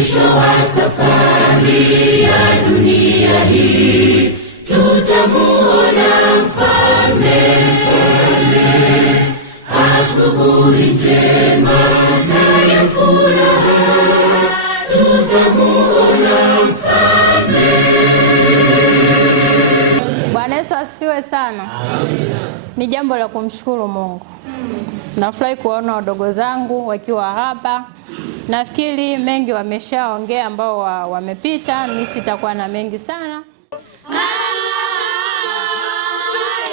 Mwisho wa safari ya dunia hii tutamuona mfalme. Asubuhi njema na ya furaha tutamuona mfalme. Bwana Yesu asifiwe sana. Amina. Ni jambo la kumshukuru Mungu. Nafurahi kuona wadogo zangu wakiwa hapa. Nafikiri mengi wameshaongea ambao wamepita, mimi sitakuwa na mengi sana.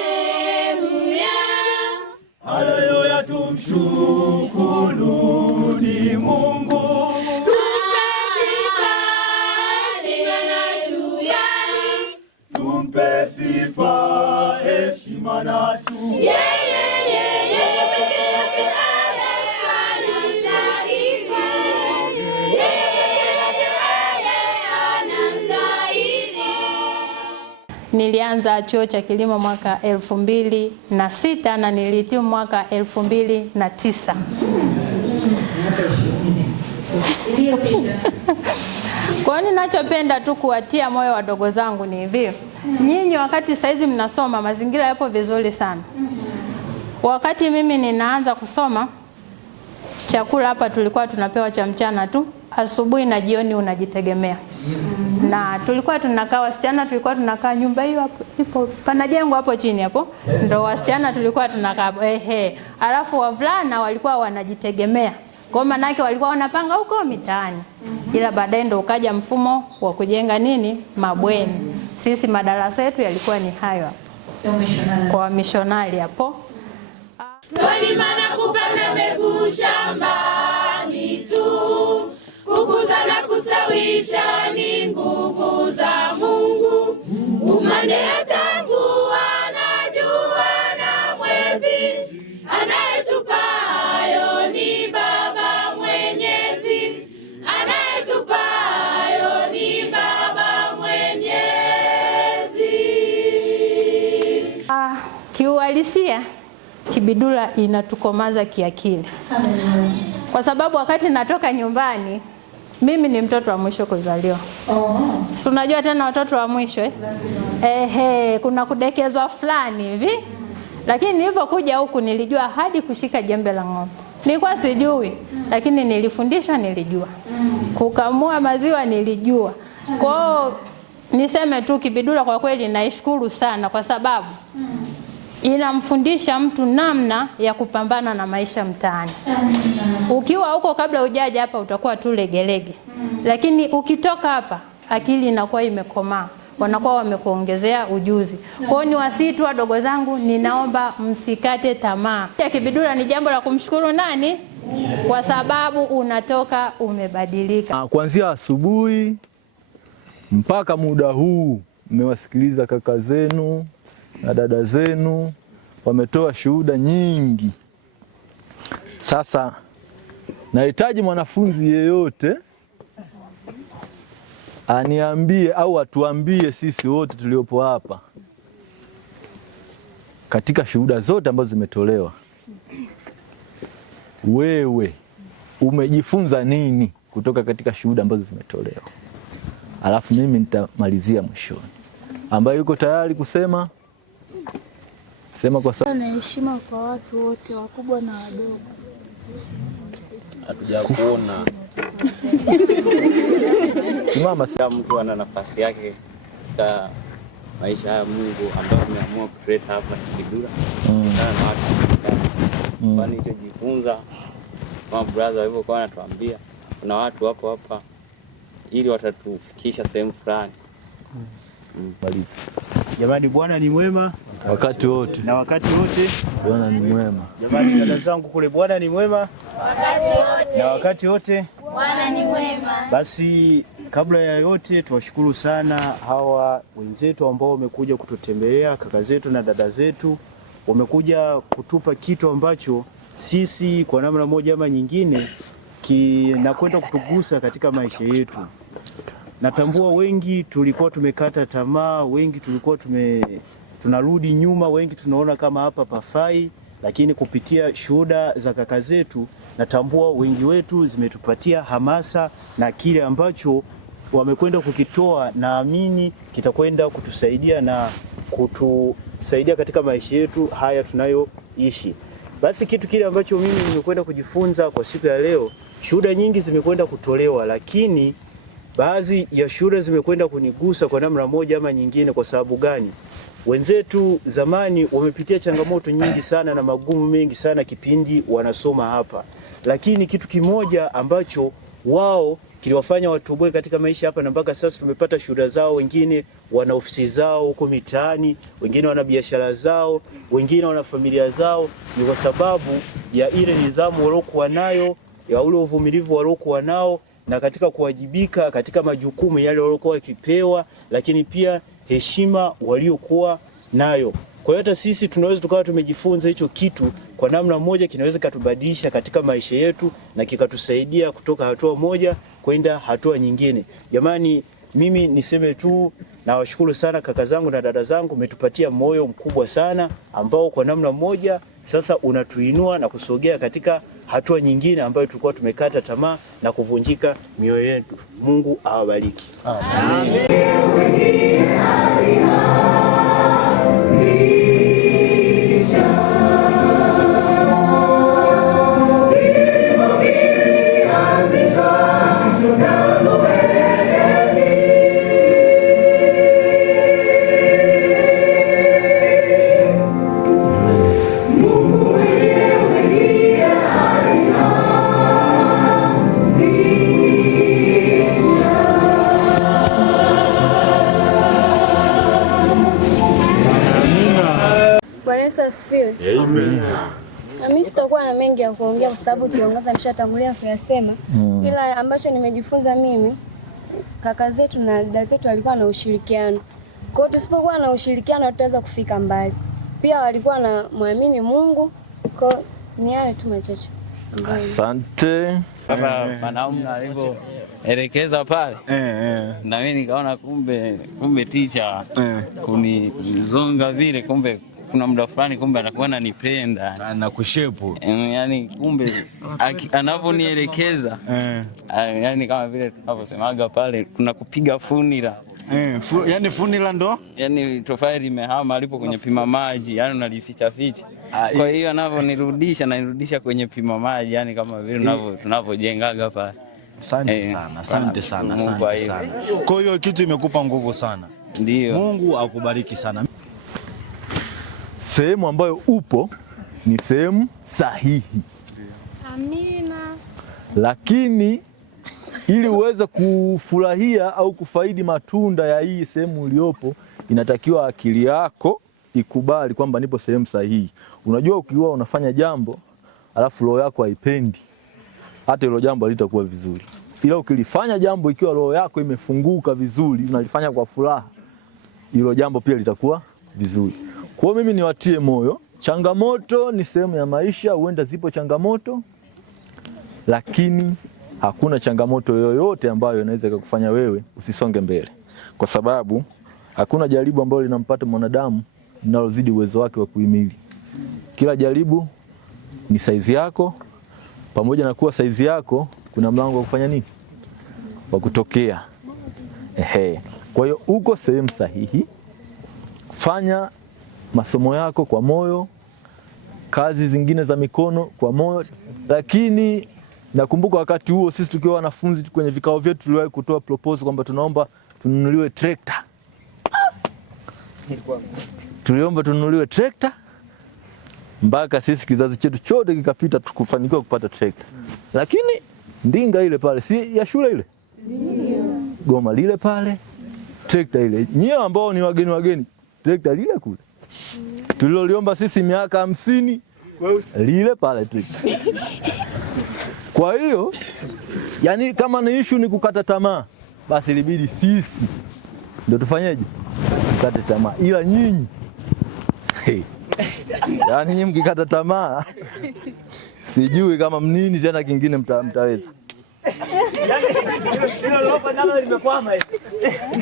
Haleluya. Haleluya, tumshukuruni Mungu. Tumpe sifa, heshima na shukrani. Nilianza chuo cha kilimo mwaka 2006 na nilihitimu mwaka 2009. Kwa nini ninachopenda tu kuwatia moyo wadogo zangu ni hivi. Nyinyi wakati saizi mnasoma mazingira yapo vizuri sana. Wakati mimi ninaanza kusoma chakula hapa tulikuwa tunapewa cha mchana tu, asubuhi na jioni unajitegemea. Na tulikuwa tunakaa wasichana, tulikuwa tunakaa nyumba hiyo hapo ipo panajengwa hapo chini hapo. Ndio wasichana tulikuwa tunakaa alafu wavulana walikuwa wanajitegemea. Kwa maana yake walikuwa wanapanga huko mitaani. Ila baadaye ndio ukaja mfumo wa kujenga nini? Mabweni. Sisi madarasa yetu yalikuwa ni hayo hapo. Kwa missionary hapo. Twalima na kupanda mbegu shambani tu, kukuza na kustawisha ni nguvu za Mungu. Umande atambua na jua na mwezi, anayetupa hayo ni Baba Mwenyezi, anayetupa hayo ni Baba Mwenyezi. Kiuhalisia Kibidula inatukomaza kiakili. Kwa sababu wakati natoka nyumbani, mimi ni mtoto wa mwisho kuzaliwa. Si unajua tena watoto wa mwisho kuna kudekezwa fulani hivi. Lakini nilipokuja huku nilijua hadi kushika jembe la ng'ombe. Nilikuwa sijui, lakini nilifundishwa, nilijua. Kukamua maziwa nilijua. Kwa niseme tu Kibidula kwa kweli naishukuru sana kwa sababu inamfundisha mtu namna ya kupambana na maisha mtaani. Ukiwa huko kabla hujaja hapa utakuwa tu legelege. Lakini ukitoka hapa akili inakuwa imekomaa. Wanakuwa wamekuongezea ujuzi. Kwa hiyo ni wasii tu wadogo zangu, ninaomba msikate tamaa. Kibidula ni jambo la kumshukuru nani? Kwa sababu unatoka umebadilika. Kuanzia asubuhi mpaka muda huu mmewasikiliza kaka zenu na dada zenu, wametoa shuhuda nyingi. Sasa nahitaji mwanafunzi yeyote aniambie au atuambie sisi wote tuliopo hapa katika shuhuda zote ambazo zimetolewa, wewe umejifunza nini kutoka katika shuhuda ambazo zimetolewa? Alafu mimi nitamalizia mwishoni. Ambaye yuko tayari kusema sema kwa sababu na heshima kwa watu wote wakubwa na wadogo. Hatujakuona. Simama, kila mtu ana nafasi yake katika maisha ya Mungu ambayo ameamua kuleta hapa Kibidula. Na watu kwani hicho jifunza kama brother walivyokuwa wanatuambia, kuna watu hapo hapa ili watatufikisha sehemu fulani. Maliza. Jamani, Bwana ni mwema wakati wote. Na wakati wote Bwana ni mwema. Jamani, dada zangu kule, Bwana ni mwema Wakati wote. na wakati wote Bwana ni mwema. Basi kabla ya yote tuwashukuru sana hawa wenzetu ambao wamekuja kututembelea, kaka zetu na dada zetu. Wamekuja kutupa kitu ambacho sisi kwa namna moja ama nyingine kinakwenda kutugusa katika maisha yetu. Natambua wengi tulikuwa tumekata tamaa, wengi tulikuwa tunarudi nyuma, wengi tunaona kama hapa pafai, lakini kupitia shuhuda za kaka zetu natambua wengi wetu zimetupatia hamasa na kile ambacho wamekwenda kukitoa, naamini kitakwenda kutusaidia na kutusaidia katika maisha yetu haya tunayoishi. Basi kitu kile ambacho mimi nimekwenda kujifunza kwa siku ya leo, shuhuda nyingi zimekwenda kutolewa, lakini baadhi ya shuhuda zimekwenda kunigusa kwa namna moja ama nyingine. Kwa sababu gani? Wenzetu zamani wamepitia changamoto nyingi sana na magumu mengi sana kipindi wanasoma hapa, lakini kitu kimoja ambacho wao kiliwafanya watoboe katika maisha hapa na mpaka sasa tumepata shuhuda zao. Wengine wana ofisi zao huko mitaani, wengine wana biashara zao, wengine wana familia zao. Ni kwa sababu ya ile nidhamu waliokuwa nayo, ya ule uvumilivu waliokuwa nao, na katika kuwajibika katika majukumu yale waliokuwa wakipewa, lakini pia heshima waliokuwa nayo. Kwa hiyo hata sisi tunaweza tukawa tumejifunza hicho kitu kwa namna moja, kinaweza katubadilisha katika maisha yetu na kikatusaidia kutoka hatua moja kwenda hatua nyingine. Jamani, mimi niseme tu nawashukuru sana kaka zangu na dada zangu, umetupatia moyo mkubwa sana ambao kwa namna moja sasa unatuinua na kusogea katika hatua nyingine ambayo tulikuwa tumekata tamaa na kuvunjika mioyo yetu. Mungu awabariki. Amen. Asifiwe. Amen. Na mimi sitakuwa na mengi ya kuongea kwa sababu kiongozi ameshatangulia kuyasema. Ila ambacho nimejifunza mimi, kaka zetu na dada zetu walikuwa na ushirikiano. Kwa hiyo tusipokuwa na ushirikiano tutaweza kufika mbali. Pia walikuwa na muamini Mungu. Kwa ni hayo tu machache. Asante. Sasa Fanaume alivyoelekeza pale, na mimi nikaona kumbe teacher kunizonga vile, kumbe kuna muda fulani kumbe anakuwa ananipenda na kushepu, yani kumbe anavyonielekeza yani kama vile tunavyosemaga pale kuna kupiga funila. Yani funila ndo yani tofali limehama alipo kwenye pima maji, yani unalificha ficha. Kwa hiyo anavonirudisha kwenye pima maji, yani kama vile tunavyojengaga pale. Asante sana. Kwa hiyo kitu imekupa nguvu sana. Ndio. Mungu akubariki sana. Sehemu ambayo upo ni sehemu sahihi. Amina. Lakini ili uweze kufurahia au kufaidi matunda ya hii sehemu uliopo, inatakiwa akili yako ikubali kwamba nipo sehemu sahihi. Unajua, ukiwa unafanya jambo alafu roho yako haipendi, hata hilo jambo halitakuwa vizuri. Ila ukilifanya jambo ikiwa roho yako imefunguka vizuri, unalifanya kwa furaha, hilo jambo pia litakuwa vizuri. Kwa mimi niwatie moyo, changamoto ni sehemu ya maisha. Huenda zipo changamoto, lakini hakuna changamoto yoyote ambayo inaweza kukufanya wewe usisonge mbele, kwa sababu hakuna jaribu ambalo linampata mwanadamu linalozidi uwezo wake wa kuhimili. Kila jaribu ni saizi yako, pamoja na kuwa saizi yako kuna mlango wa kufanya nini? Wa kutokea. Kwa hiyo uko sehemu sahihi. Fanya masomo yako kwa moyo, kazi zingine za mikono kwa moyo. Lakini nakumbuka wakati huo sisi tukiwa wanafunzi kwenye vikao vyetu tuliwahi kutoa proposal kwamba tunaomba tununuliwe trekta. Tuliomba tununuliwe trekta mpaka sisi kizazi chetu chote kikapita tukufanikiwa kupata trekta. Lakini ndinga ile pale si ya shule ile? Ndio. Goma lile pale, trekta ile. Nyie ambao ni wageni, trekta lile kule. Tuliloliomba sisi miaka 50 lile pale trekta. Kwa hiyo yani kama ni issue ni kukata tamaa, basi ilibidi sisi ndio tufanyeje? Tukate tamaa. Ila nyinyi yani nyinyi mkikata tamaa sijui kama mnini tena kingine mtaweza.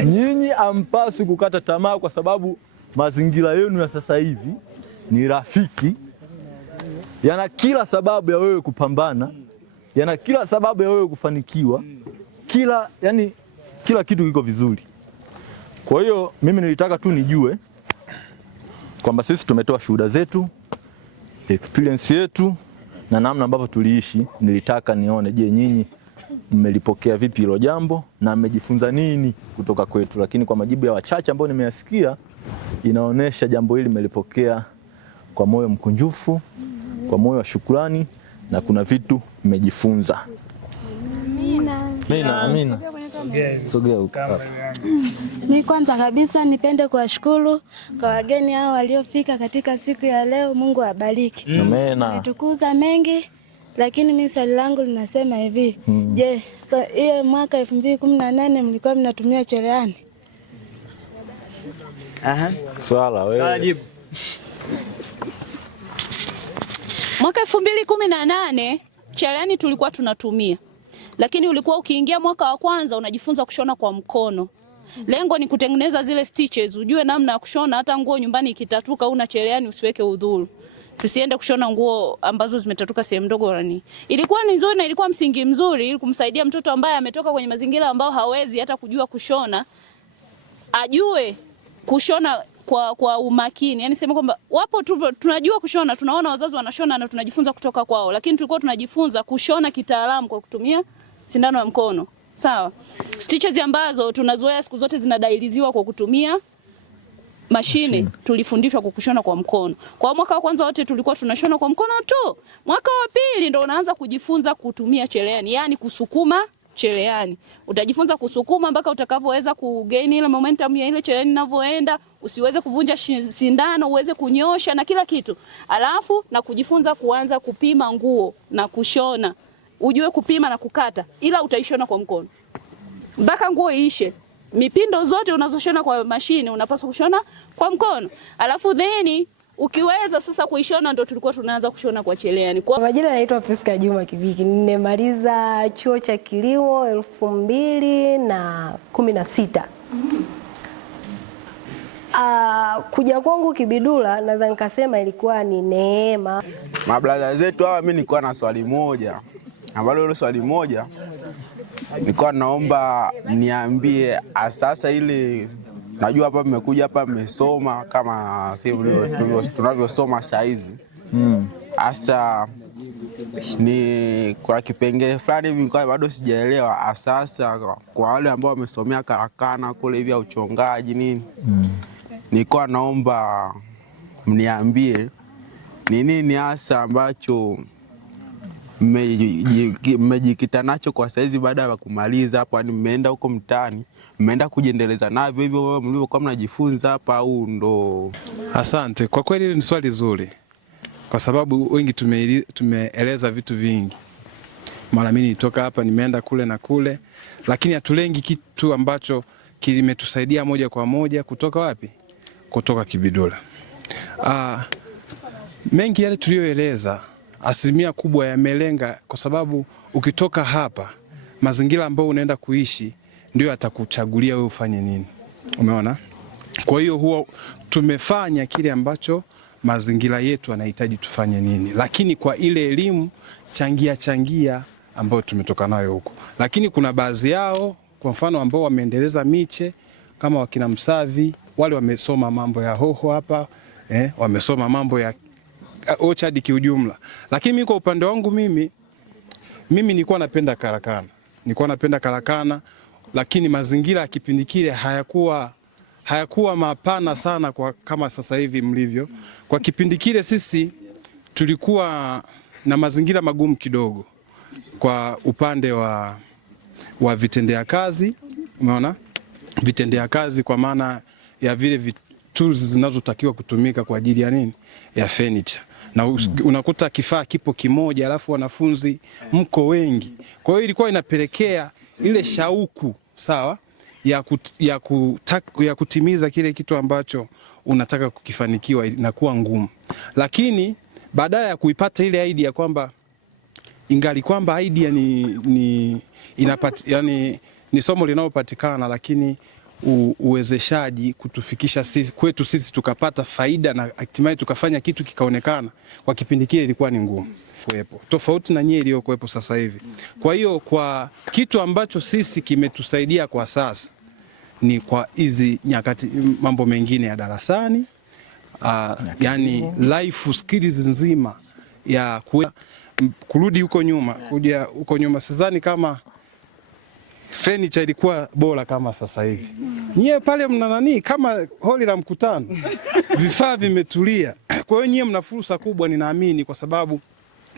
Nyinyi hampaswi kukata tamaa, kwa sababu mazingira yenu ya sasa hivi ni rafiki yana kila sababu ya wewe kupambana, yana kila sababu ya wewe kufanikiwa, kila kitu kiko vizuri. Kwa hiyo mimi nilitaka tu nijue kwamba sisi tumetoa shuhuda zetu, experience yetu na namna ambavyo tuliishi. Nilitaka nione, je, nyinyi mmelipokea vipi hilo jambo na mmejifunza nini kutoka kwetu? Lakini kwa majibu ya wachache ambao nimeyasikia, inaonesha jambo hili mmelipokea kwa moyo mkunjufu, kwa moyo wa shukrani, na kuna vitu mmejifunza. Amina. Sogea huko. Mimi kwanza kabisa nipende kuwashukuru kwa wageni hao waliofika katika siku ya leo. Mungu awabariki. Amina. Nitukuza mengi, lakini mimi swali langu linasema hivi. Je, hiyo mwaka 2018 mlikuwa mnatumia cherehani? Swala wewe. Jibu. Mwaka 2018 cherehani tulikuwa tunatumia. Lakini ulikuwa ukiingia mwaka wa kwanza unajifunza kushona kwa mkono. Lengo ni kutengeneza zile stitches, ujue namna ya kushona. Hata nguo nyumbani ikitatuka una cherehani usiweke udhuru. Tusiende kushona nguo ambazo zimetatuka sehemu ndogo rani. Ilikuwa ni nzuri na ilikuwa msingi mzuri ili kumsaidia mtoto ambaye ametoka kwenye mazingira ambao hawezi hata kujua kushona, ajue kushona kwa umakini. Yaani sema kwamba wapo tunajua kushona, tunaona wazazi wanashona na tunajifunza kutoka kwao, lakini tulikuwa tunajifunza kushona kitaalamu kwa kutumia sindano ya mkono. Sawa? Stitches ambazo tunazoea siku zote zinadailiziwa kwa kutumia mashine, tulifundishwa kukushona kwa mkono. Kwa mwaka wa kwanza wote tulikuwa tunashona kwa mkono tu. Mwaka wa pili ndio unaanza kujifunza kutumia cherehani, yani kusukuma cherehani. Utajifunza kusukuma mpaka utakavyoweza kugain ile momentum ya ile cherehani inavyoenda, usiweze kuvunja sindano, uweze kunyosha na kila kitu. Alafu na kujifunza kuanza kupima nguo na kushona. Ujue kupima na kukata, ila utaishona kwa mkono mpaka nguo iishe. Mipindo zote unazoshona kwa mashine unapaswa kushona kwa mkono. Alafu then ukiweza sasa kuishona ndio tulikuwa tunaanza kushona kwa cherehani. Kwa majina naitwa Priska Juma Kibiki. Nimemaliza chuo cha kilimo 2016. Kuja kwangu Kibidula naweza nikasema ilikuwa ni neema. Mablaza zetu hawa, mimi nilikuwa na swali moja. Ambalo hilo swali moja nilikuwa naomba niambie sasa, ile najua hapa mmekuja hapa mmesoma kama sisi tunavyosoma saa hizi. Asa ni kwa kipengele fulani hivi kwa bado sijaelewa. Sasa kwa wale ambao wamesomea karakana kule hivi au uchongaji nini, nilikuwa naomba mniambie ni nini hasa ambacho mmejikita nacho kwa saizi baada ya kumaliza hapo, yani mmeenda huko mtaani, mmeenda kujiendeleza navyo hivyo mlivyokuwa mnajifunza hapa au ndo? Asante. Kwa kweli ni swali zuri, kwa sababu wengi tumeeleza vitu vingi. Mara mimi nitoka hapa nimeenda kule na kule, lakini hatulengi kitu ambacho kilimetusaidia moja kwa moja. Kutoka wapi? Kutoka Kibidula. Mengi yale tuliyoeleza, asilimia kubwa yamelenga, kwa sababu ukitoka hapa mazingira ambayo unaenda kuishi ndio atakuchagulia wewe ufanye nini. Umeona? Kwa hiyo huwa tumefanya kile ambacho mazingira yetu yanahitaji tufanye nini, lakini kwa ile elimu changia ambayo tumetoka nayo huko. Lakini kuna baadhi yao kwa mfano ambao wameendeleza miche kama wakina Msavi, wale wamesoma mambo ya hoho hapa, wamesoma mambo ya orchard kiujumla. Lakini mimi kwa upande wangu mimi nilikuwa napenda karakana, lakini mazingira ya kipindi kile hayakuwa mapana sana kwa kama sasa hivi mlivyo. Kwa kipindi kile sisi tulikuwa na mazingira magumu kidogo kwa upande wa vitendea kazi. Umeona? Vitendea kazi kwa maana ya vile tools zinazotakiwa kutumika kwa ajili ya nini? Ya furniture. Na unakuta kifaa kipo kimoja alafu wanafunzi mko wengi. Kwa hiyo ilikuwa inapelekea ile shauku, sawa, ya kutimiza kile kitu ambacho unataka kukifanikiwa inakuwa ngumu. Lakini baadaye ya kuipata ile idea kwamba ingali kwamba idea ni somo linalopatikana, lakini uwezeshaji kutufikisha sisi kwetu sisi tukapata faida na hatimaye tukafanya kitu kikaonekana, kwa kipindi kile ilikuwa ni ngumu kuwepo, tofauti na nyie iliyokuwepo sasa hivi. Kwa hiyo kwa kitu ambacho sisi kimetusaidia kwa sasa ni kwa hizi nyakati, mambo mengine ya darasani, yani life skills nzima ya kurudi huko nyuma, kuja huko nyuma, sidhani kama furniture ilikuwa bora kama sasa hivi. Nyie pale mna nani kama holi la mkutano, vifaa vimetulia. Kwa hiyo nyie mna fursa kubwa, ninaamini, kwa sababu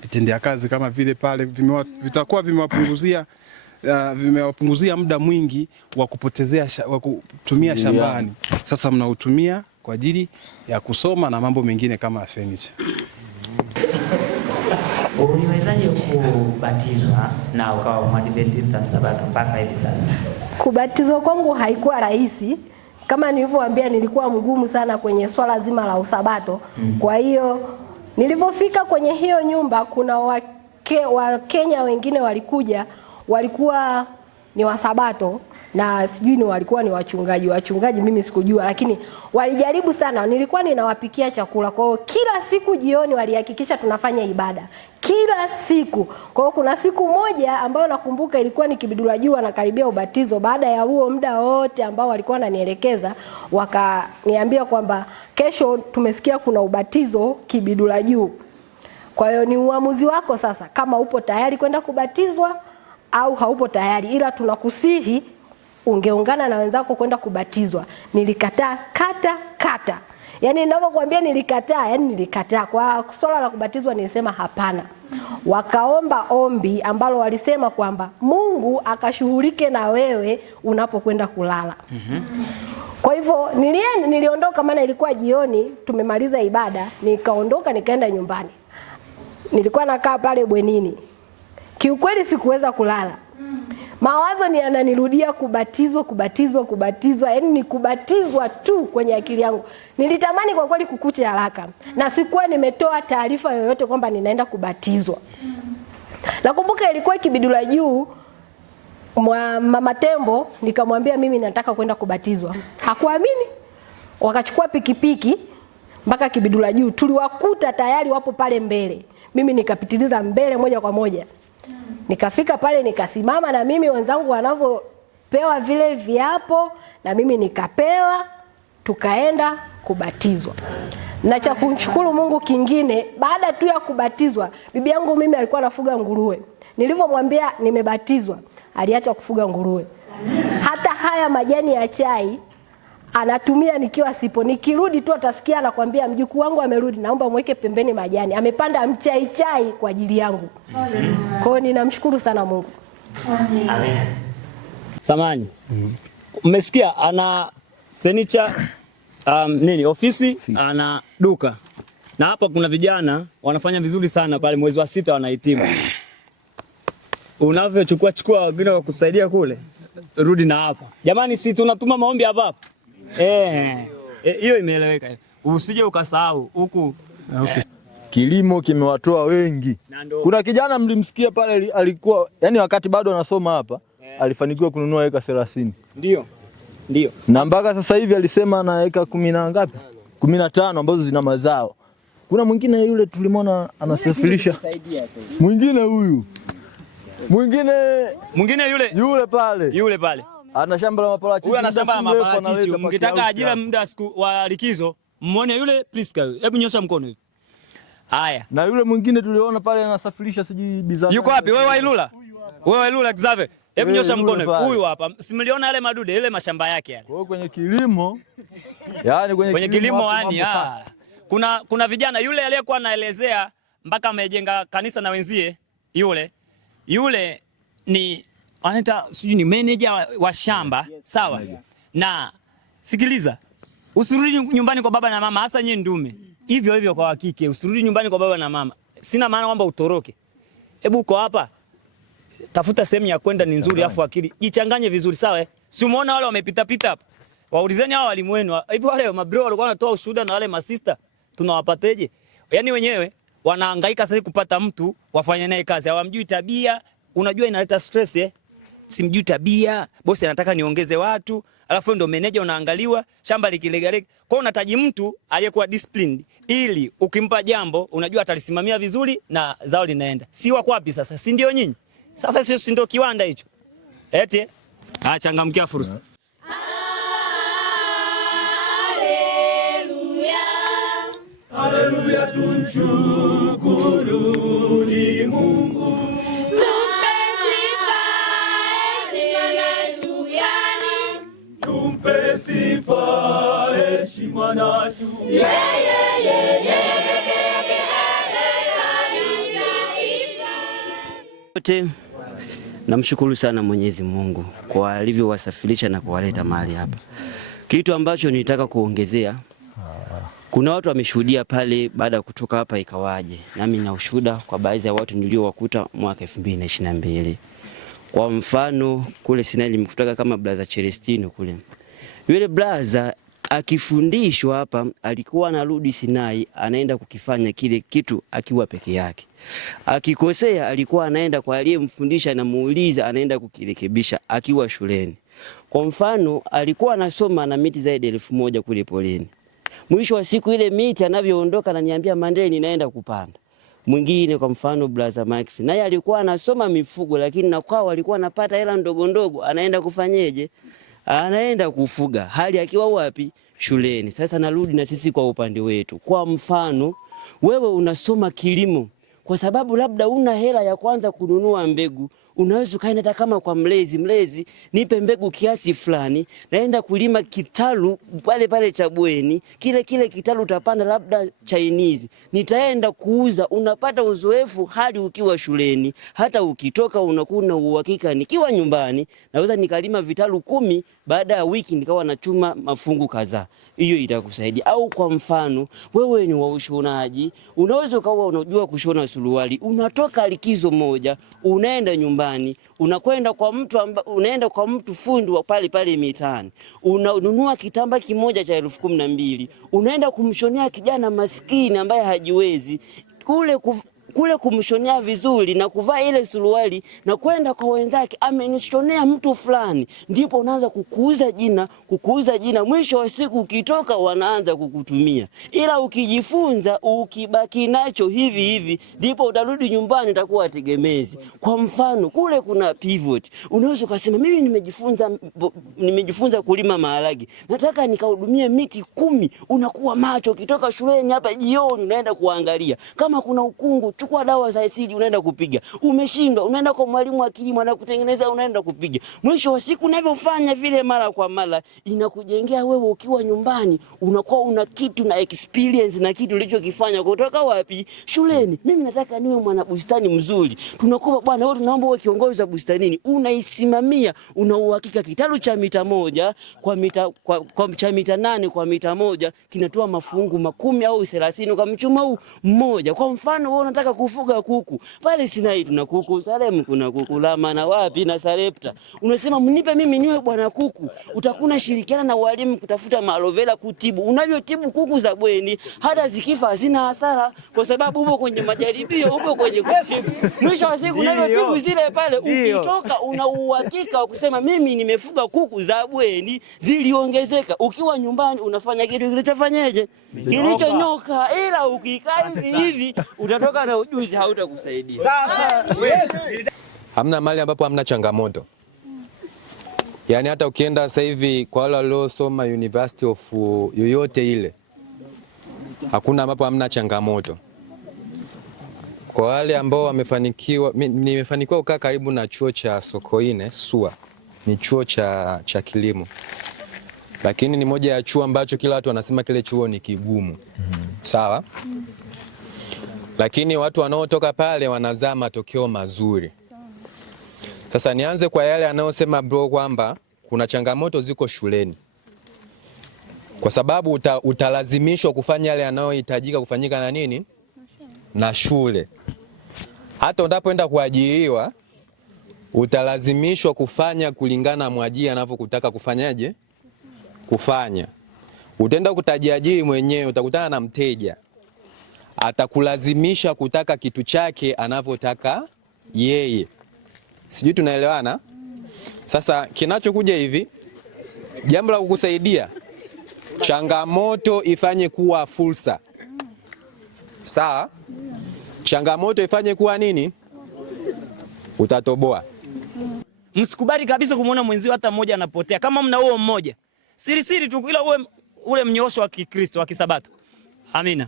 vitendea kazi kama vile pale vitakuwa vimewapunguzia muda mwingi wa kupotezea wa kutumia shambani. Sasa mnautumia kwa ajili ya kusoma na mambo mengine kama furniture. Uliwezaje kubatizwa na ukawa Mwadventista Msabato mpaka hivi sasa? Kubatizwa kwangu haikuwa rahisi. Kama nilivyowaambia, nilikuwa mgumu sana kwenye swala zima la usabato. Kwa hiyo nilipofika kwenye hiyo nyumba, kuna Wakenya wengine walikuwa ni wasabato na sijui walikuwa ni wachungaji mimi sikujua, lakini walijaribu sana. Nilikuwa ninawapikia chakula, kwa hiyo kila siku jioni walihakikisha tunafanya ibada kila siku. Kwa hiyo kuna siku moja ambayo nakumbuka ilikuwa ni Kibidula Juu na karibia ubatizo. Baada ya huo muda wote ambao walikuwa wananielekeza, wakaniambia kwamba kesho tumesikia kuna ubatizo Kibidula Juu. Kwa hiyo ni uamuzi wako sasa kama upo tayari kwenda kubatizwa au haupo tayari, ila tunakusihi ungeungana na wenzako kwenda kubatizwa. Nilikataa kata. Yaani ninapokuambia nilikataa. Kwa swala la kubatizwa nilisema hapana. Wakaomba ombi ambalo walisema kwamba Mungu akashughulike na wewe unapokwenda kulala. Kwa hivyo niliondoka, maana ilikuwa jioni tumemaliza ibada, nikaondoka nikaenda nyumbani. Nilikuwa nakaa pale bwenini. Kiukweli sikuweza kulala. Mawazo ni yananirudia kubatizwa, yaani ni kubatizwa tu kwenye akili yangu. Nilitamani kwa kweli kukuche haraka, na sikuwa nimetoa taarifa yoyote kwamba ninaenda kubatizwa. Nakumbuka ilikuwa Kibidula Juu, Mama Tembo, nikamwambia mimi nataka kwenda kubatizwa. Hakuamini. Wakachukua pikipiki mpaka Kibidula Juu, tuliwakuta tayari wapo pale mbele. Mimi nikapitiliza mbele moja kwa moja. Nikafika pale nikasimama, na mimi wenzangu wanavyopewa vile viapo na mimi nikapewa, tukaenda kubatizwa. Na cha kumshukuru Mungu kingine, baada tu ya kubatizwa, bibi yangu mimi alikuwa anafuga nguruwe. Nilipomwambia nimebatizwa, aliacha kufuga nguruwe. Hata haya majani ya chai anatumia nikiwa sipo. Nikirudi tu atasikia anakuambia mjukuu wangu amerudi, naomba mweke pembeni majani. Amepanda mchai kwa ajili yangu. Kwa hiyo ninamshukuru sana Mungu. Amen. Samani. Umesikia ana furniture ofisi, ana duka. Na hapa kuna vijana wanafanya vizuri sana pale, mwezi wa 6 wanahitimu. Unavyochukua wengine wa kusaidia kule, rudi na hapa. Jamani, si tunatuma maombi hapa. Hiyo imeeleweka. Usije ukasahau huku. Okay. Kilimo kimewatoa wengi. Kuna kijana mlimsikia pale alikuwa, yani wakati bado anasoma hapa, alifanikiwa kununua eka 30. Ndio. Na mpaka sasa hivi alisema ana eka 10 na ngapi? 15 ambazo zina mazao. Kuna mwingine yule tulimwona anasafirisha. Mwingine huyu. Mwingine yule pale. Ana shamba la maparachichi. Huyu ana shamba la maparachichi. Mkitaka ajira muda wa likizo, muone yule Priska yule. Hebu nyosha mkono hivi. Haya. Na yule mwingine tuliona pale anasafirisha sijui bidhaa. Yuko wapi? Wewe Wailula Xavier. Hebu nyosha mkono. Huyu hapa. Simliona yale madude, ile mashamba yake yale. Kwa kwenye kilimo. Yaani kwenye kilimo yani kuna vijana yule aliyekuwa anaelezea mpaka amejenga kanisa na wenzie yule ni anaita sijui ni manager wa shamba, sawa? Na sikiliza, usirudi nyumbani kwa baba na mama, hasa nyinyi ndume. Hivyo kwa hakika, usirudi nyumbani kwa baba na mama. Sina maana kwamba utoroke. Hebu uko hapa, tafuta sehemu ya kwenda ni nzuri, afu akili jichanganye vizuri, sawa? Si umeona wale wamepita hapa? Waulizeni hao walimu wenu. Hivyo wale mabro walikuwa wanatoa ushuhuda na wale masista tunawapateje? Yaani wenyewe wanahangaika sasa kupata mtu wafanye naye kazi. Hawamjui tabia, unajua inaleta stress simjui tabia, bosi anataka niongeze watu, alafu ndo meneja unaangaliwa, shamba likilegalega. Kwa unataji mtu aliyekuwa disciplined ili ukimpa jambo unajua atalisimamia vizuri na zao linaenda. Si wako wapi sasa? Si ndio nyinyi? Sasa sisi si ndio kiwanda hicho. Eti changamkia fursa. Haleluya, tumshukuru ni Mungu. Tumpe sifa, heshima na shukrani. Tumpe sifa, heshima na shukrani. Wote namshukuru sana Mwenyezi Mungu kwa alivyowasafirisha na kuwaleta mahali hapa. Kitu ambacho nilitaka kuongezea, kuna watu wameshuhudia pale baada ya kutoka hapa ikawaje. Nami na ushuhuda kwa baadhi ya watu niliowakuta mwaka 2022. Kwa mfano kule Sinai nimekutaka kama brother Celestino kule. Yule brother akifundishwa hapa alikuwa anarudi Sinai anaenda kukifanya kile kitu akiwa peke yake. Akikosea alikuwa anaenda kwa aliyemfundisha na muuliza anaenda kukirekebisha akiwa shuleni. Kwa mfano alikuwa anasoma na miti zaidi 1000 kule poleni. Mwisho wa siku ile miti anavyoondoka ananiambia Mandeni naenda kupanda. Mwingine kwa mfano brother Max naye alikuwa anasoma mifugo lakini na kwao alikuwa anapata hela ndogo ndogo anaenda kufanyeje? Anaenda kufuga hali akiwa wapi? Shuleni. Sasa narudi na sisi kwa upande wetu. Kwa mfano wewe unasoma kilimo kwa sababu labda una hela ya kwanza kununua mbegu, unaweza kaenda hata kama kwa mlezi nipe mbegu kiasi fulani, naenda kulima kitalu pale cha bweni, kile kitalu utapanda labda Chinese, nitaenda kuuza, unapata uzoefu hadi ukiwa shuleni. Hata ukitoka unakuwa na uhakika nikiwa nyumbani naweza nikalima vitalu 10 baada ya wiki nikawa nachuma mafungu kadhaa. Hiyo itakusaidia. Au kwa mfano wewe ni wa ushonaji, unaweza ukawa unajua kushona suruali, unatoka likizo moja, unaenda nyumbani, unakwenda kwa mtu unaenda kwa mtu fundi wa pale mitaani, unanunua kitamba kimoja cha 12,000, unaenda kumshonea kijana maskini ambaye hajiwezi, kule kumshonea vizuri na kuvaa ile suruali na kwenda kwa wenzake amenishonea mtu fulani, ndipo unaanza kukuuza jina. Mwisho wa siku ukitoka wanaanza kukutumia. Ila ukijifunza ukibaki nacho hivi ndipo utarudi nyumbani utakuwa tegemezi. Kwa mfano kule kuna pivot, unaweza kusema mimi nimejifunza kulima maharage, nataka nikahudumia miti 10. Unakuwa macho, ukitoka shuleni hapa jioni unaenda kuangalia kama kuna ukungu, chukua dawa za asili unaenda kupiga. Umeshindwa unaenda kwa mwalimu wa kilimo anakutengeneza unaenda kupiga. Mwisho wa siku unavyofanya vile mara kwa mara inakujengea wewe ukiwa nyumbani unakuwa una kitu na experience na kitu ulichokifanya kutoka wapi? Shuleni. Mimi nataka niwe mwana bustani mzuri. Tunakuwa bwana wewe tunaomba uwe kiongozi wa bustanini. Unaisimamia, una uhakika kitalu cha mita 1 kwa cha mita 8 kwa mita 1 kinatoa mafungu 10 au 30 kwa mchuma huu mmoja. Kwa mfano wewe unataka kufuga kuku. Pale Sinai tuna kuku, Salem kuna kuku, Lama na wapi na Sarepta. Unasema mnipe mimi niwe bwana kuku. Utakuna shirikiana na walimu kutafuta malovela kutibu. Unavyotibu kuku za bweni hata zikifa hazina hasara kwa sababu upo kwenye majaribio, upo kwenye kutibu. Mwisho wa siku unavyotibu zile pale ukitoka una uhakika wa kusema mimi nimefuga kuku za bweni ziliongezeka. Ukiwa nyumbani unafanya kitu kilichofanyaje? Kilichonyoka. Ila ukikaa hivi utatoka na ujuzi hautakusaidia. Sasa hamna mahali ambapo hamna changamoto. Yaani hata ukienda sasa hivi kwa wale waliosoma University of yoyote ile, hakuna ambapo hamna changamoto. Kwa wale ambao wamefanikiwa, nimefanikiwa kukaa karibu na chuo cha Sokoine SUA. Ni chuo cha kilimo. Lakini ni moja ya chuo ambacho kila watu wanasema kile chuo ni kigumu. Sawa? Lakini watu wanaotoka pale wanazaa matokeo mazuri. Sasa nianze kwa yale anayosema bro kwamba kuna changamoto ziko shuleni. Kwa sababu utalazimishwa kufanya yale yanayohitajika kufanyika na nini? Na shule. Hata unapoenda kuajiriwa utalazimishwa kufanya kulingana na mwajiri anavyokutaka kufanyaje? Kufanya. Utaenda kutajiajiri mwenyewe, utakutana na mteja. Atakulazimisha kutaka kitu chake anavyotaka yeye. Sijui tunaelewana? Sasa kinachokuja hivi, jambo la kukusaidia, changamoto ifanye kuwa fursa. Sawa? Changamoto ifanye kuwa nini? Utatoboa. Msikubali kabisa kumuona mwenzio hata mmoja anapotea. Kama mna huo mmoja, siri tu, ila ule mnyoosho wa Kikristo wa Kisabato. Amina.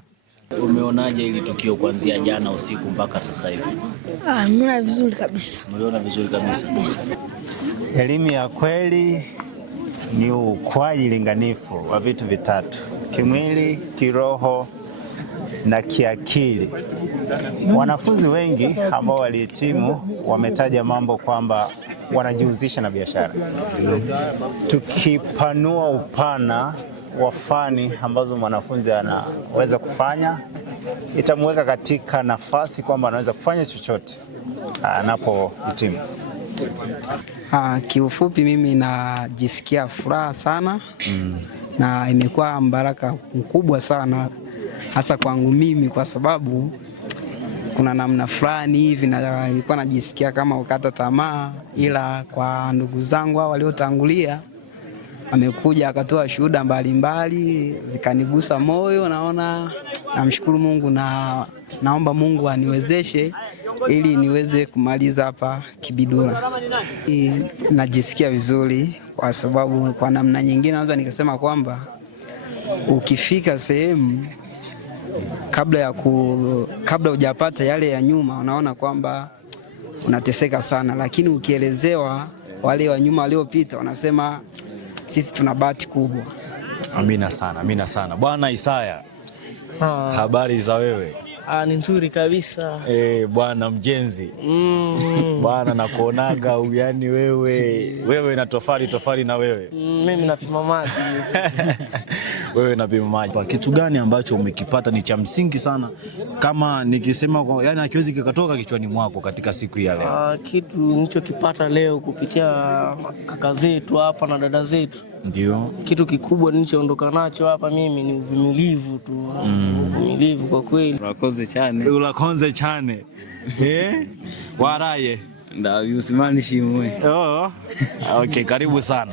Umeonaje ili tukio kuanzia jana usiku mpaka sasa hivi? Nimeona vizuri kabisa. Umeona vizuri kabisa. Elimu ya kweli ni ukuaji linganifu wa vitu vitatu: kimwili, kiroho na kiakili. Wanafunzi wengi ambao walihitimu wametaja mambo kwamba wanajihusisha na biashara. Tukipanua upana wa fani ambazo mwanafunzi anaweza kufanya, itamweka katika nafasi kwamba anaweza kufanya chochote anapohitimu. Kiufupi mimi najisikia furaha sana na imekuwa mbaraka mkubwa sana hasa kwangu mimi, kwa sababu kuna namna fulani hivi na nilikuwa najisikia kama ukata tamaa, ila kwa ndugu zangu hao waliotangulia amekuja akatoa shuhuda mbalimbali zikanigusa moyo. Namshukuru Mungu na naomba Mungu aniwezeshe ili niweze kumaliza hapa Kibidura. Najisikia vizuri kwa sababu kwa namna nyingine naweza nikasema kwamba ukifika sehemu kabla hujapata yale ya nyuma, unaona kwamba unateseka sana, lakini ukielezewa wale wa nyuma waliopita wanasema sisi tuna bahati kubwa. Amina sana, amina sana. Bwana Isaya, habari za wewe? Ni nzuri kabisa. Bwana mjenzi. Bwana nakuonaga yani wewe na tofali na wewe. Mimi napima maji. Wewe napima maji. Kitu gani ambacho umekipata ni cha msingi sana, kama nikisema yani akiwezi kikatoka kichwani mwako katika siku ya leo? Kitu nilichokipata leo kupitia kaka zetu hapa na dada zetu, ndio kitu kikubwa nilichoondoka nacho hapa mimi ni uvumilivu tu. Uvumilivu kwa kweli. Ulakonze chane. Waraye nda yusimani shimwe. Okay, karibu sana.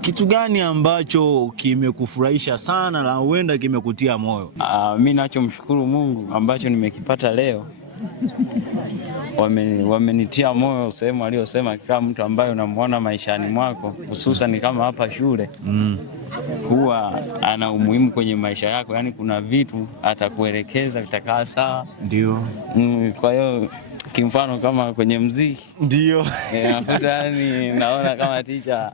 Kitu gani ambacho kimekufurahisha sana na huenda kimekutia moyo? Mimi nachomshukuru Mungu ambacho nimekipata leo, wamenitia moyo sehemu aliyosema kila mtu ambaye unamwona maishani mwako, hususan kama hapa shule, huwa ana umuhimu kwenye maisha yako. Yani kuna vitu atakuelekeza vitakaa sawa. Ndio. Kwa hiyo kimfano kama kwenye muziki, ndio nakuta yani naona kama teacher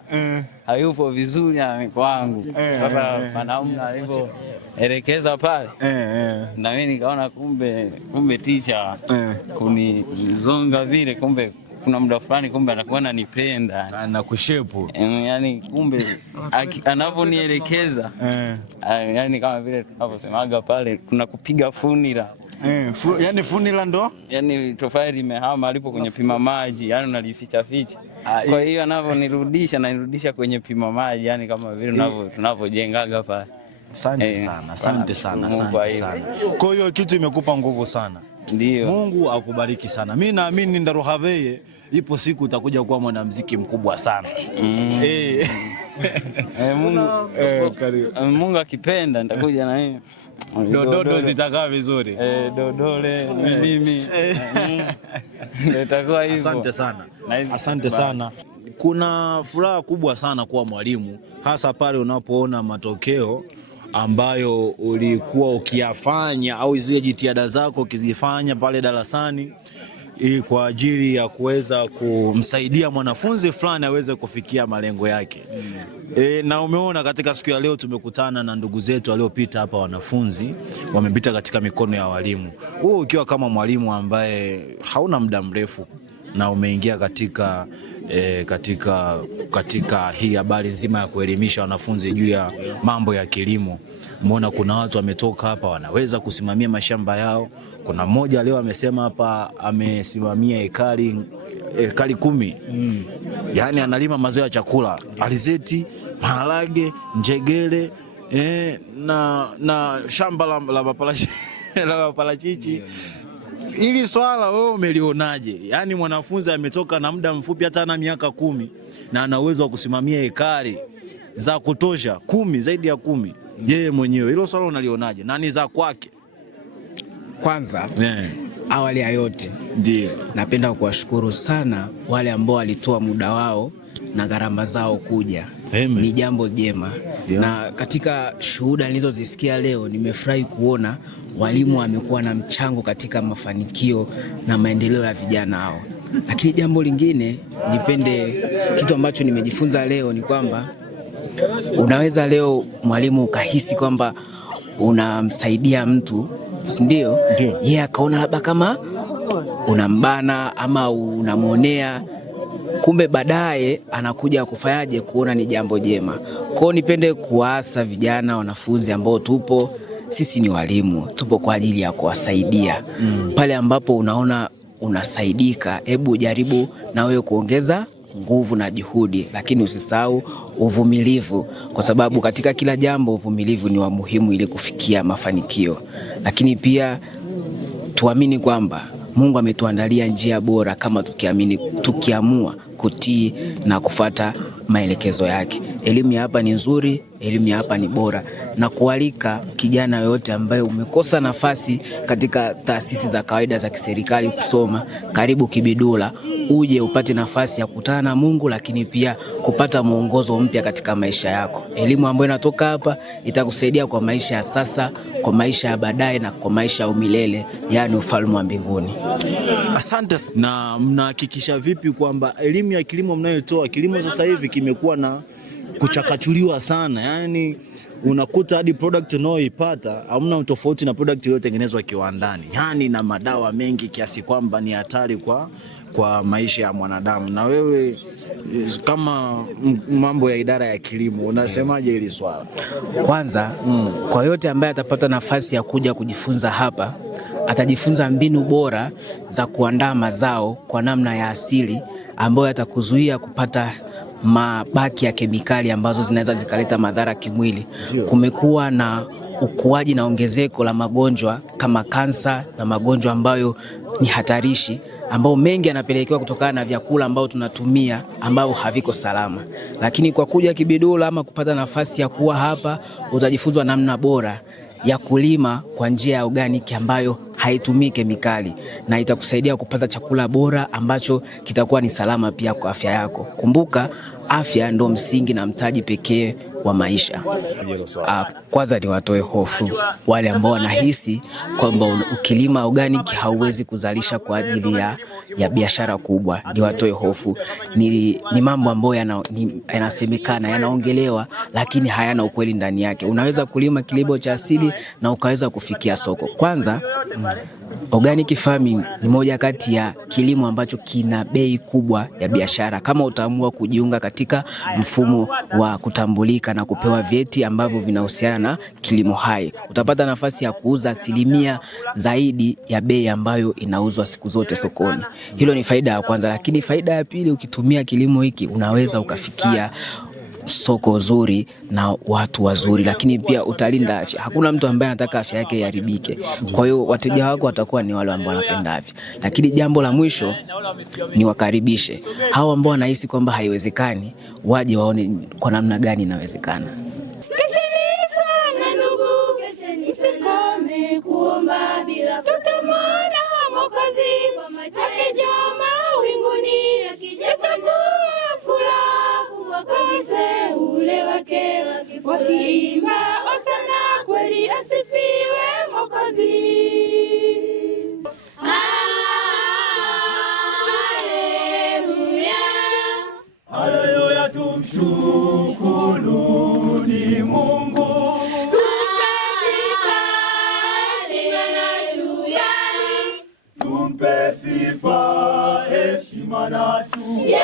hayupo vizuri kwangu. Sasa panaumna alivyoelekeza pale, na mimi nikaona kumbe teacher kunizonga vile, kumbe kuna muda fulani kumbe anakuwa ananipenda, anakushepu. Yani kumbe anaponielekeza yani kama vile tunavyosemaga pale kuna kupiga funila. Yani funila ndo? Yani tofali limehama alipo kwenye pima maji, yani unalificha ficha. Kwa hiyo anavyonirudisha na nirudisha kwenye pima maji, yani kama vile tunavyojengaga pale. Asante sana, asante sana, asante sana. Kwa hiyo kitu imekupa nguvu sana. Ndio. Mungu akubariki sana. Mimi naamini Ndaruhabeye ipo siku utakuja kuwa mwanamuziki mkubwa sana. Mungu akipenda nitakuja na yeye. Dodo zitakaa vizuri. Dodole mimi. Itakuwa hivyo. Asante sana. Asante sana. Kuna furaha kubwa sana kuwa mwalimu, hasa pale unapoona matokeo ambayo ulikuwa ukiyafanya au zile jitihada zako ukizifanya pale darasani kwa ajili ya kuweza kumsaidia mwanafunzi fulani aweze kufikia malengo yake. Na umeona katika siku ya leo tumekutana na ndugu zetu waliopita hapa, wanafunzi wamepita katika mikono ya walimu. Wewe ukiwa kama mwalimu ambaye hauna muda mrefu na umeingia katika hii habari nzima ya kuelimisha wanafunzi juu ya mambo ya kilimo, umeona kuna watu wametoka hapa wanaweza kusimamia mashamba yao. Kuna mmoja leo amesema hapa amesimamia ekari 10. Yani analima mazao ya chakula, alizeti, maharage, njegere, na shamba la maparachichi. Hili swala wewe umelionaje? Yaani mwanafunzi ametoka na muda mfupi hata na miaka 10 na ana uwezo wa kusimamia ekari za kutosha 10 zaidi ya 10 yeye mwenyewe. Hilo swala unalionaje? Na ni za kwake. Kwanza awali ya yote ndio napenda kuwashukuru sana wale ambao walitoa muda wao na gharama zao kuja. Ni jambo jema. Na katika shuhuda nilizozisikia leo nimefurahi kuona walimu wamekuwa na mchango katika mafanikio na maendeleo ya vijana hao. Lakini jambo lingine nipende, kitu ambacho nimejifunza leo ni kwamba unaweza leo mwalimu ukahisi kwamba unamsaidia mtu, si ndio? Yeye akaona labda kama unambana ama unamuonea, kumbe baadaye anakuja kufanyaje kuona ni jambo jema. Kwao nipende kuwaasa vijana wanafunzi ambao tupo, sisi ni walimu, tupo kwa ajili ya kuwasaidia. Pale ambapo unaona unasaidika, hebu jaribu na wewe kuongeza nguvu na juhudi, lakini usisahau uvumilivu, kwa sababu katika kila jambo uvumilivu ni wa muhimu ili kufikia mafanikio. Lakini pia tuamini kwamba Mungu ametuandalia njia bora kama tukiamua kutii na kufata maelekezo yake. Elimu ya hapa ni nzuri, elimu ya hapa ni bora, na kualika kijana yote ambaye umekosa nafasi katika taasisi za kawaida za kiserikali kusoma, karibu Kibidula, uje upate nafasi ya kukutana na Mungu, lakini pia kupata mwongozo mpya katika maisha yako. Elimu ambayo inatoka hapa itakusaidia kwa maisha ya sasa, kwa maisha ya baadaye na kwa maisha ya umilele, yani ufalme wa mbinguni. Asante. Na mnahakikisha vipi kwamba elimu ya kilimo mnayotoa, kilimo sasa hivi kimekuwa na kuchakachuliwa sana, yani unakuta hadi product unayoipata hamna tofauti na product iliyotengenezwa kiwandani, yani na madawa mengi kiasi kwamba ni hatari kwa maisha ya mwanadamu. Na wewe kama mambo ya idara ya kilimo unasemaje hili swala? Kwanza kwa yote ambaye atapata nafasi ya kuja kujifunza hapa, atajifunza mbinu bora za kuandaa mazao kwa namna ya asili ambayo yatakuzuia kupata mabaki ya kemikali ambazo zinaweza zikaleta madhara kimwili. Kumekuwa na ukuaji na ongezeko la magonjwa kama kansa na magonjwa ambayo ni hatarishi, ambao mengi yanapelekewa kutokana na vyakula ambao tunatumia ambao haviko salama. Lakini kwa kuja Kibidula ama kupata nafasi ya kuwa hapa, utajifunza namna bora ya kulima kwa njia ya organic ambayo haitumii kemikali, na itakusaidia kupata chakula bora ambacho kitakuwa ni salama pia kwa afya yako. Kumbuka, afya ndo msingi na mtaji pekee wa maisha. Kwanza ni watoe hofu wale ambao wanahisi kwamba ukilima organic hauwezi kuzalisha kwa ajili ya biashara kubwa. Ni watoe hofu. Ni mambo ambayo yanasemekana, yanaongelewa, lakini hayana ukweli ndani yake. Unaweza kulima kilimo cha asili na ukaweza kufikia soko. Kwanza, organic farming ni moja kati ya kilimo ambacho kina bei kubwa ya biashara. Kama utaamua kujiunga katika mfumo wa kutambulika na kupewa vyeti ambavyo vinahusiana na kilimo hai, utapata nafasi ya kuuza 1% zaidi ya bei ambayo inauzwa siku zote sokoni. Hilo ni faida ya kwanza. Lakini faida ya pili, ukitumia kilimo hiki unaweza ukafikia soko zuri na watu wazuri, lakini pia utalinda afya. Hakuna mtu ambaye anataka afya yake iharibike. Kwa hiyo wateja wako watakuwa ni wale ambao wanapenda afya. Lakini jambo la mwisho ni wakaribishe hao ambao wanahisi kwamba haiwezekani, waje waone kwa namna gani inawezekana. Kesheni sana ndugu, kesheni usikome kuomba bila tutamwona Mwokozi kwa macho akija mawinguni, akija furaha kubwa kwa ule wake wakiimba osana, kweli asifiwe Mwokozi. Haleluya, tumshukuru ni Mungu. Tumpe sifa, heshima na shukrani.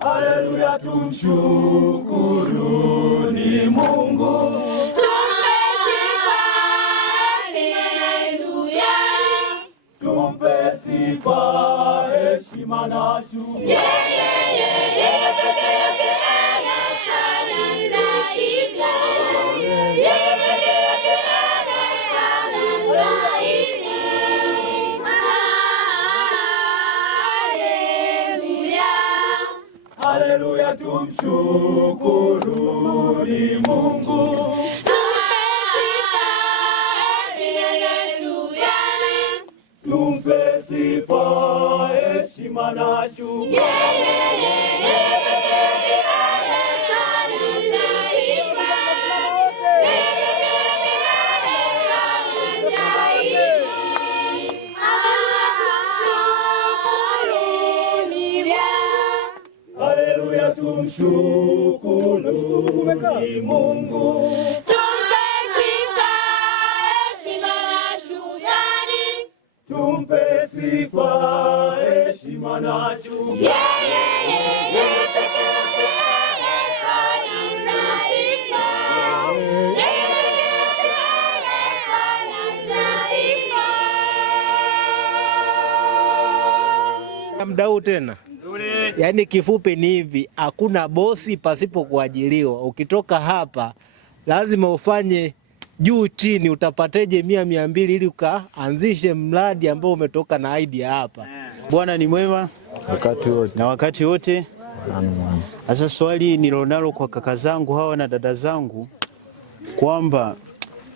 Haleluya, tumshukuru ni Mungu. heshima na shukrani. Yeye peke yake anastahili. Yeye peke yake anastahili. Haleluya. Haleluya, tumshukuruni Mungu. Tumpe sifa, heshima na shukrani. Haleluya, tumshukuruni Mungu. Tumpe sifa, heshima na shukrani. Tumpe sifa, heshima na shukrani. Yeye peke yake anastahili. Yeye peke yake anastahili. Mdau tena. Yaani kifupi ni hivi, hakuna bosi pasipo kuajiriwa. Ukitoka hapa lazima ufanye juu chini, utapateje 100-200 ili ukaanzishe mradi ambao umetoka na idea hapa. Bwana ni mwema wakati wote. Sasa swali nilonalo kwa kaka zangu hawa na dada zangu kwamba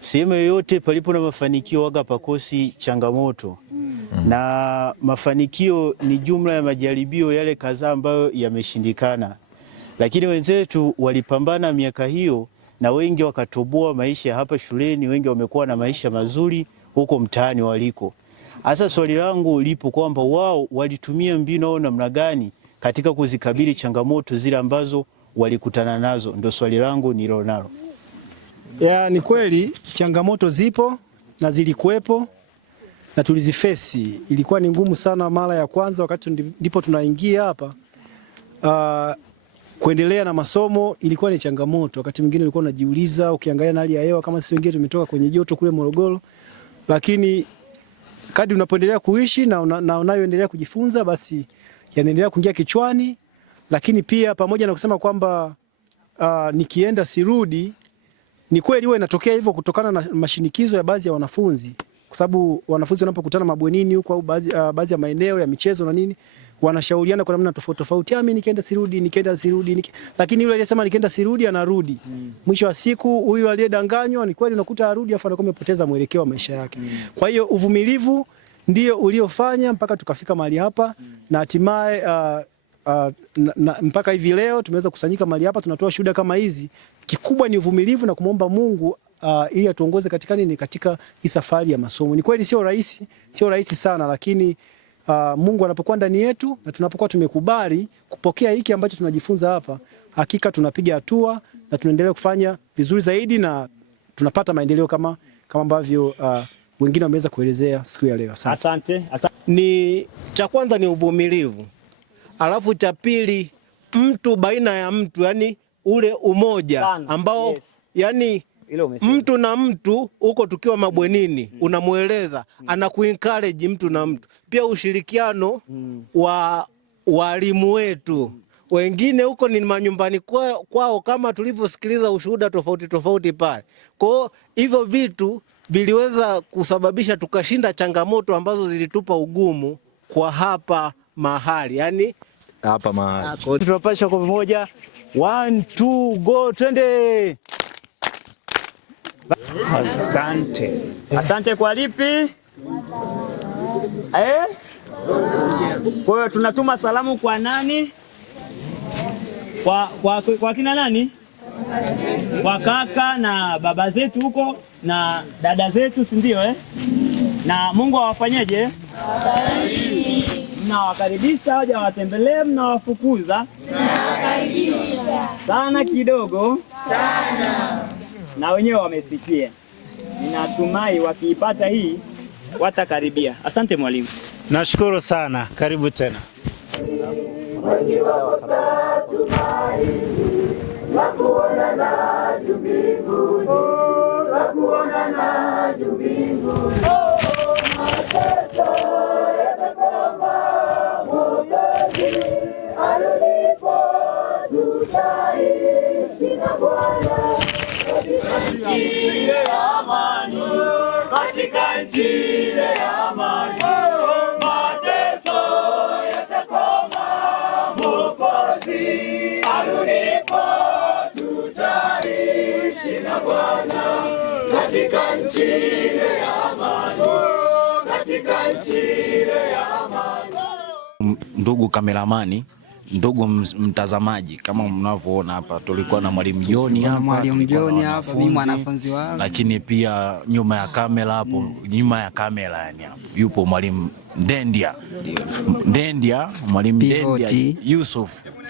sehemu yoyote palipo na mafanikio waga pakosi changamoto. Na mafanikio ni jumla ya majaribio yale kadhaa ambayo yameshindikana. Lakini wenzetu walipambana miaka hiyo na wengi wakatoboa maisha hapa shuleni, wengi wamekuwa na maisha mazuri huko mtaani waliko. Sasa swali langu lipo kwamba wao walitumia mbinu au namna gani katika kuzikabili changamoto zile ambazo walikutana nazo, ndio swali langu nilonalo. Ya, ni kweli changamoto zipo na zilikuwepo na tulizifesi. Ilikuwa ni ngumu sana mara ya kwanza wakati ndipo tunaingia hapa. Kuendelea na masomo ilikuwa ni changamoto. Wakati mwingine ulikuwa unajiuliza, ukiangalia na hali ya hewa kama sisi wengine tumetoka kwenye joto kule Morogoro. Lakini kadri unapoendelea kuishi na unayoendelea kujifunza, basi yanaendelea kuingia kichwani. Lakini pia pamoja na kusema kwamba nikienda sirudi, ni kweli huwa inatokea hivyo kutokana na mashinikizo ya baadhi ya wanafunzi. Kwa sababu wanafunzi wanapokutana mabwenini huko au baadhi ya maeneo ya michezo na nini, wanashauriana kwa namna tofauti tofauti. Mimi nikienda sirudi. Lakini yule aliyesema nikienda sirudi anarudi. Mwisho wa siku huyu aliyedanganywa ni kweli unakuta arudi afa anakuwa amepoteza mwelekeo wa maisha yake. Kwa hiyo uvumilivu ndio uliofanya mpaka tukafika mahali hapa na hatimaye mpaka hivi leo tumeweza kusanyika mahali hapa tunatoa shuhuda kama hizi. Kikubwa ni uvumilivu na kumwomba Mungu ili atuongoze katika nini, katika hii safari ya masomo. Ni kweli sio rahisi sana, lakini Mungu anapokuwa ndani yetu na tunapokuwa tumekubali kupokea hiki ambacho tunajifunza hapa, hakika tunapiga hatua na tunaendelea kufanya vizuri zaidi na tunapata maendeleo kama ambavyo wengine wameweza kuelezea siku ya leo. Asante. Ni cha kwanza ni uvumilivu. Alafu cha pili mtu baina ya mtu, yani ule umoja ambao yani mtu na mtu huko tukiwa mabwenini unamueleza, anakuencourage mtu na mtu. Pia ushirikiano wa walimu wetu wengine huko ni manyumbani kwao kama tulivyosikiliza ushuhuda tofauti pale. Kwa hivyo vitu viliweza kusababisha tukashinda changamoto ambazo zilitupa ugumu kwa hapa mahali. Yani hapa mahali tunapasha kwa pamoja 1 2 go twende. Asante kwa lipi? Kwa hiyo tunatuma salamu kwa nani? Kwa kina nani? Kwa kaka na baba zetu huko na dada zetu, si ndio Na Mungu awafanyeje? Mnawakaribisha waje watembelee, mnawafukuza? Mnawakaribisha. Sana kidogo? Sana. Na wenyewe wamesikia. Ninatumai wakiipata hii watakaribia. Asante mwalimu. Nashukuru sana. Karibu tena. Mateso yamekoma, tutaishi na Bwana katika nchi ile ya amani, katika nchi ile ya amani. Mateso yatakoma, Mwokozi arudipo, tutaishi na Bwana katika nchi ile ya amani, katika nchi ile ya amani. Ndugu kameramani, ndugu mtazamaji, kama mnavyoona hapa, tulikuwa na mwalimu John hapa, mimi mwanafunzi wao, lakini pia nyuma ya kamera hapo, nyuma ya kamera yani hapo yupo mwalimu Ndendia, mwalimu Ndendia Yusuf.